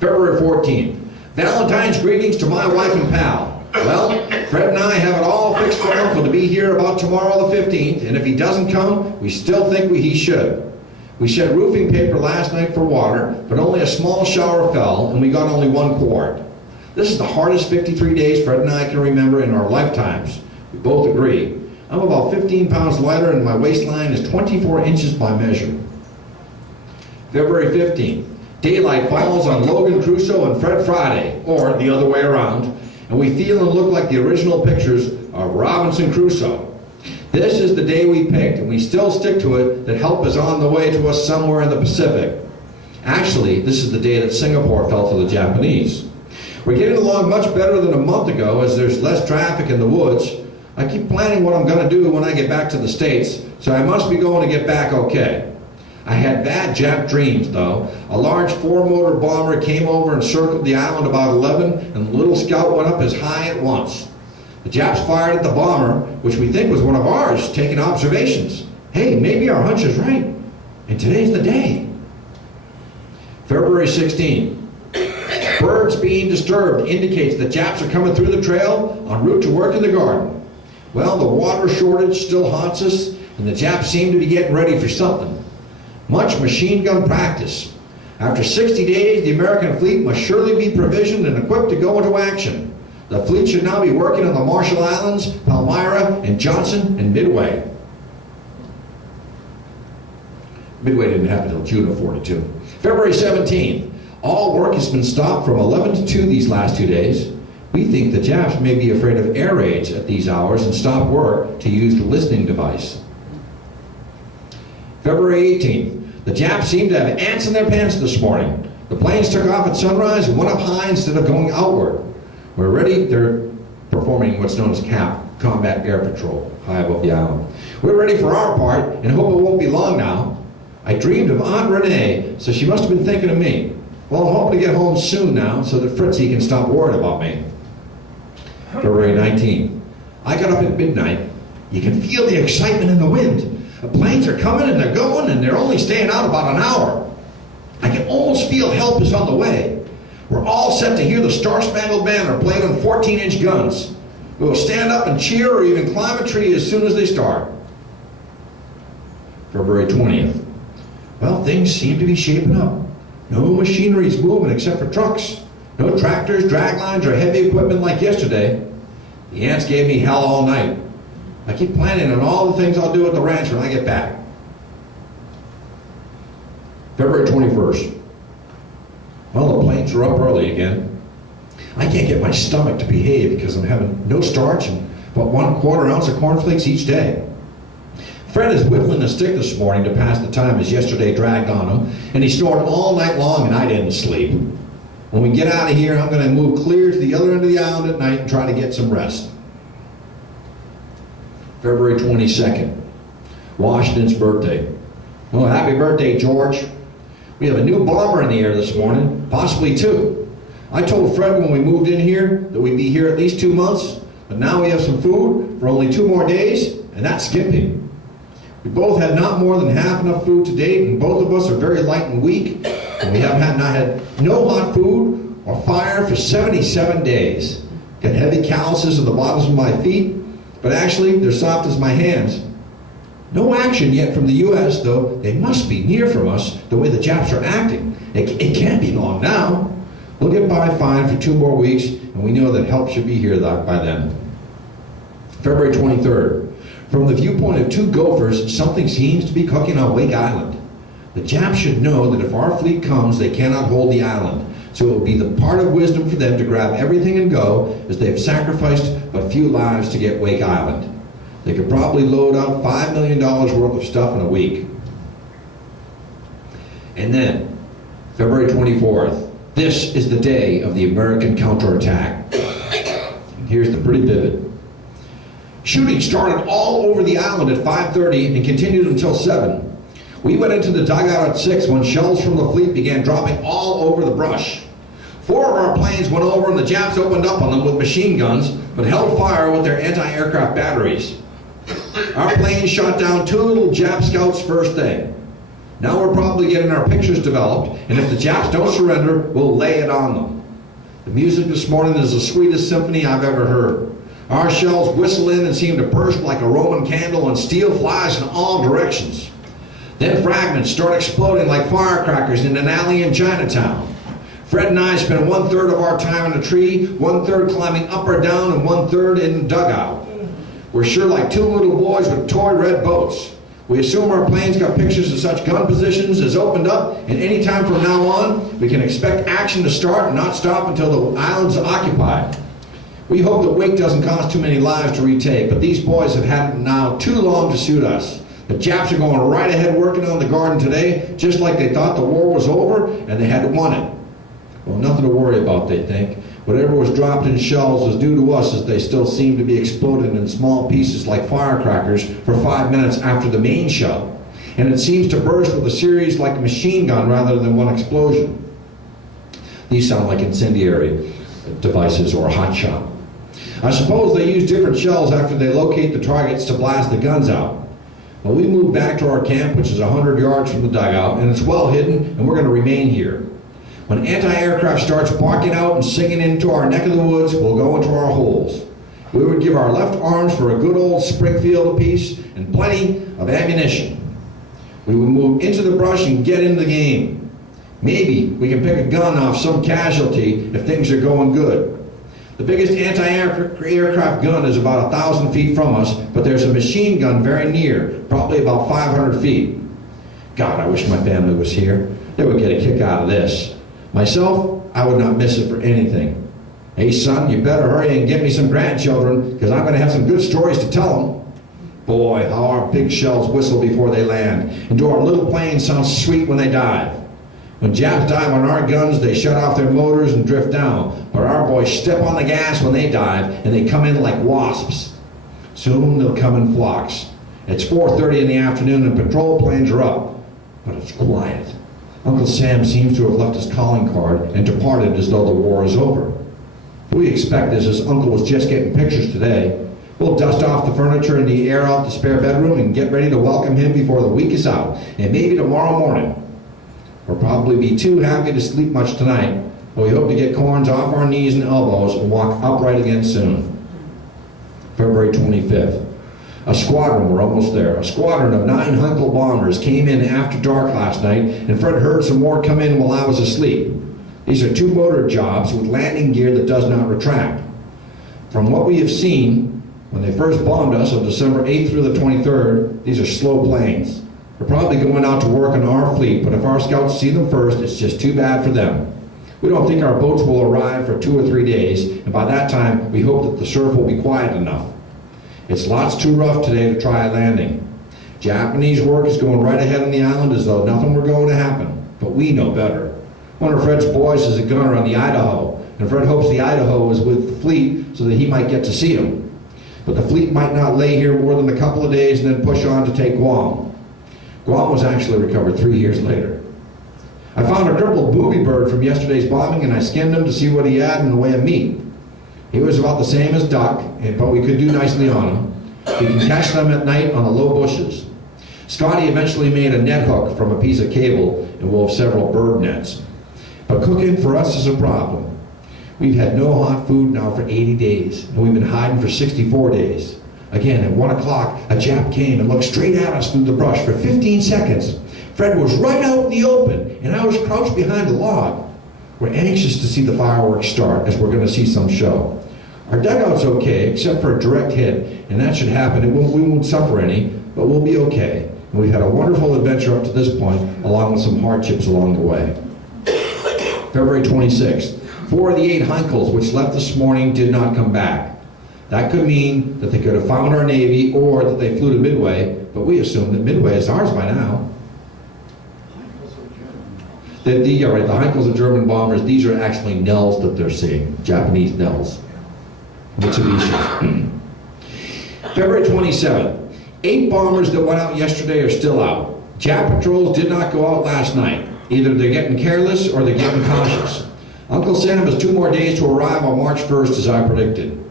February 14th. Valentine's greetings to my wife and pal. Well, Fred and I have it all fixed for Uncle to be here about tomorrow the 15th, and if he doesn't come, we still think he should. We shed roofing paper last night for water, but only a small shower fell, and we got only 1 quart. This is the hardest 53 days Fred and I can remember in our lifetimes. We both agree. I'm about 15 pounds lighter, and my waistline is 24 inches by measure. February 15th. Daylight falls on Logan, Crusoe, and Fred Friday, or the other way around, and we feel and look like the original pictures of Robinson Crusoe. This is the day we picked, and we still stick to it, that help is on the way to us somewhere in the Pacific. Actually, this is the day that Singapore fell to the Japanese. We're getting along much better than a month ago as there's less traffic in the woods. I keep planning what I'm going to do when I get back to the States, so I must be going to get back okay. I had bad Jap dreams, though. A large 4-motor bomber came over and circled the island about 11, and the little scout went up as high at once. The Japs fired at the bomber, which we think was one of ours, taking observations. Hey, maybe our hunch is right, and today's the day. February 16th. Birds being disturbed indicates that Japs are coming through the trail en route to work in the garden. Well, the water shortage still haunts us, and the Japs seem to be getting ready for something. Much machine gun practice. After 60 days, the American fleet must surely be provisioned and equipped to go into action. The fleet should now be working on the Marshall Islands, Palmyra, and Johnson, and Midway. Midway didn't happen until June of 42. February 17th. All work has been stopped from 11 to 2 these last 2 days. We think the Japs may be afraid of air raids at these hours and stop work to use the listening device. February 18th. The Japs seem to have ants in their pants this morning. The planes took off at sunrise and went up high instead of going outward. We're ready. They're performing what's known as CAP, Combat Air Patrol, high above the island. We're ready for our part and hope it won't be long now. I dreamed of Aunt Renee, so she must have been thinking of me. Well, I'm hoping to get home soon now so that Fritzy can stop worrying about me. February 19th. I got up at midnight. You can feel the excitement in the wind. The planes are coming and they're going, and they're only staying out about an hour. I can almost feel help is on the way. We're all set to hear the Star-Spangled Banner played on 14-inch guns. We will stand up and cheer or even climb a tree as soon as they start. February 20th. Well, things seem to be shaping up. No machinery is moving except for trucks. No tractors, drag lines, or heavy equipment like yesterday. The ants gave me hell all night. I keep planning on all the things I'll do at the ranch when I get back. February 21st. Well, the planes are up early again. I can't get my stomach to behave because I'm having no starch and about 1/4 ounce of cornflakes each day. Fred is whittling a stick this morning to pass the time as yesterday dragged on him, and he snored all night long and I didn't sleep. When we get out of here, I'm going to move clear to the other end of the island at night and try to get some rest. February 22nd, Washington's birthday. Well, happy birthday, George. We have a new bomber in the air this morning, possibly 2. I told Fred when we moved in here that we'd be here at least 2 months, but now we have some food for only 2 more days, and that's skimping. We both had not more than half enough food to date, and both of us are very light and weak, and we have not had no hot food or fire for 77 days. Got heavy calluses on the bottoms of my feet, but actually they're soft as my hands. No action yet from the U.S., though they must be near from us the way the Japs are acting. It can't be long now. We'll get by fine for 2 more weeks, and we know that help should be here by then. February 23rd. From the viewpoint of 2 gophers, something seems to be cooking on Wake Island. The Japs should know that if our fleet comes, they cannot hold the island. So it will be the part of wisdom for them to grab everything and go, as they have sacrificed but few lives to get Wake Island. They could probably load up $5 million worth of stuff in a week. And then, February 24th, this is the day of the American counterattack. And here's the pretty vivid. Shooting started all over the island at 5:30 and continued until 7. We went into the dugout at 6 when shells from the fleet began dropping all over the brush. 4 of our planes went over and the Japs opened up on them with machine guns, but held fire with their anti-aircraft batteries. Our planes shot down 2 little Jap scouts first thing. Now we're probably getting our pictures developed, and if the Japs don't surrender, we'll lay it on them. The music this morning is the sweetest symphony I've ever heard. Our shells whistle in and seem to burst like a Roman candle, and steel flies in all directions. Then fragments start exploding like firecrackers in an alley in Chinatown. Fred and I spend 1/3 of our time in a tree, 1/3 climbing up or down, and 1/3 in the dugout. We're sure like two little boys with toy red boats. We assume our planes got pictures of such gun positions as opened up, and any time from now on, we can expect action to start and not stop until the island's occupied. We hope that Wake doesn't cost too many lives to retake, but these boys have had it now too long to suit us. The Japs are going right ahead working on the garden today, just like they thought the war was over and they had won it. Well, nothing to worry about, they think. Whatever was dropped in shells was due to us, as they still seem to be exploded in small pieces like firecrackers for 5 minutes after the main shell. And it seems to burst with a series like a machine gun rather than one explosion. These sound like incendiary devices or hot shot. I suppose they use different shells after they locate the targets to blast the guns out. Well, we moved back to our camp, which is 100 yards from the dugout, and it's well hidden, and we're going to remain here. When anti-aircraft starts barking out and singing into our neck of the woods, we'll go into our holes. We would give our left arms for a good old Springfield apiece and plenty of ammunition. We would move into the brush and get in the game. Maybe we can pick a gun off some casualty if things are going good. The biggest anti-aircraft gun is about 1,000 feet from us, but there's a machine gun very near, probably about 500 feet. God, I wish my family was here. They would get a kick out of this. Myself, I would not miss it for anything. Hey son, you better hurry and get me some grandchildren, because I'm going to have some good stories to tell them. Boy, how our big shells whistle before they land, and do our little planes sound sweet when they dive. When Japs dive on our guns, they shut off their motors and drift down, but our boys step on the gas when they dive, and they come in like wasps. Soon they'll come in flocks. It's 4:30 in the afternoon and patrol planes are up, but it's quiet. Uncle Sam seems to have left his calling card and departed as though the war is over. We expect this, as Uncle was just getting pictures today. We'll dust off the furniture and air out the spare bedroom and get ready to welcome him before the week is out, and maybe tomorrow morning. We'll probably be too happy to sleep much tonight, but we hope to get corns off our knees and elbows and walk upright again soon. February 25th. A squadron, we're almost there. A squadron of 9 Hunkel bombers came in after dark last night, and Fred heard some more come in while I was asleep. These are 2 motor jobs with landing gear that does not retract. From what we have seen, when they first bombed us on December 8th through the 23rd, these are slow planes. They're probably going out to work on our fleet, but if our scouts see them first, it's just too bad for them. We don't think our boats will arrive for 2 or 3 days, and by that time, we hope that the surf will be quiet enough. It's lots too rough today to try a landing. Japanese work is going right ahead on the island as though nothing were going to happen, but we know better. One of Fred's boys is a gunner on the Idaho, and Fred hopes the Idaho is with the fleet so that he might get to see him. But the fleet might not lay here more than a couple of days and then push on to take Guam. Guam was actually recovered 3 years later. I found a crippled booby bird from yesterday's bombing, and I skinned him to see what he had in the way of meat. He was about the same as duck, but we could do nicely on him. We can catch them at night on the low bushes. Scotty eventually made a net hook from a piece of cable, and we'll have several bird nets. But cooking for us is a problem. We've had no hot food now for 80 days, and we've been hiding for 64 days. Again, at 1 o'clock, a Jap came and looked straight at us through the brush for 15 seconds. Fred was right out in the open, and I was crouched behind a log. We're anxious to see the fireworks start, as we're going to see some show. Our dugout's okay, except for a direct hit, and that should happen. We won't suffer any, but we'll be okay. And we've had a wonderful adventure up to this point, along with some hardships along the way. February 26th. 4 of the 8 Hunkels which left this morning did not come back. That could mean that they could have found our Navy or that they flew to Midway, but we assume that Midway is ours by now. The Hunkels are German bombers. These are actually Nells that they're seeing, Japanese Nells. Mitsubishi. February 27th. 8 bombers that went out yesterday are still out. Jap patrols did not go out last night. Either they're getting careless or they're getting cautious. Uncle Sam has 2 more days to arrive on March 1st, as I predicted.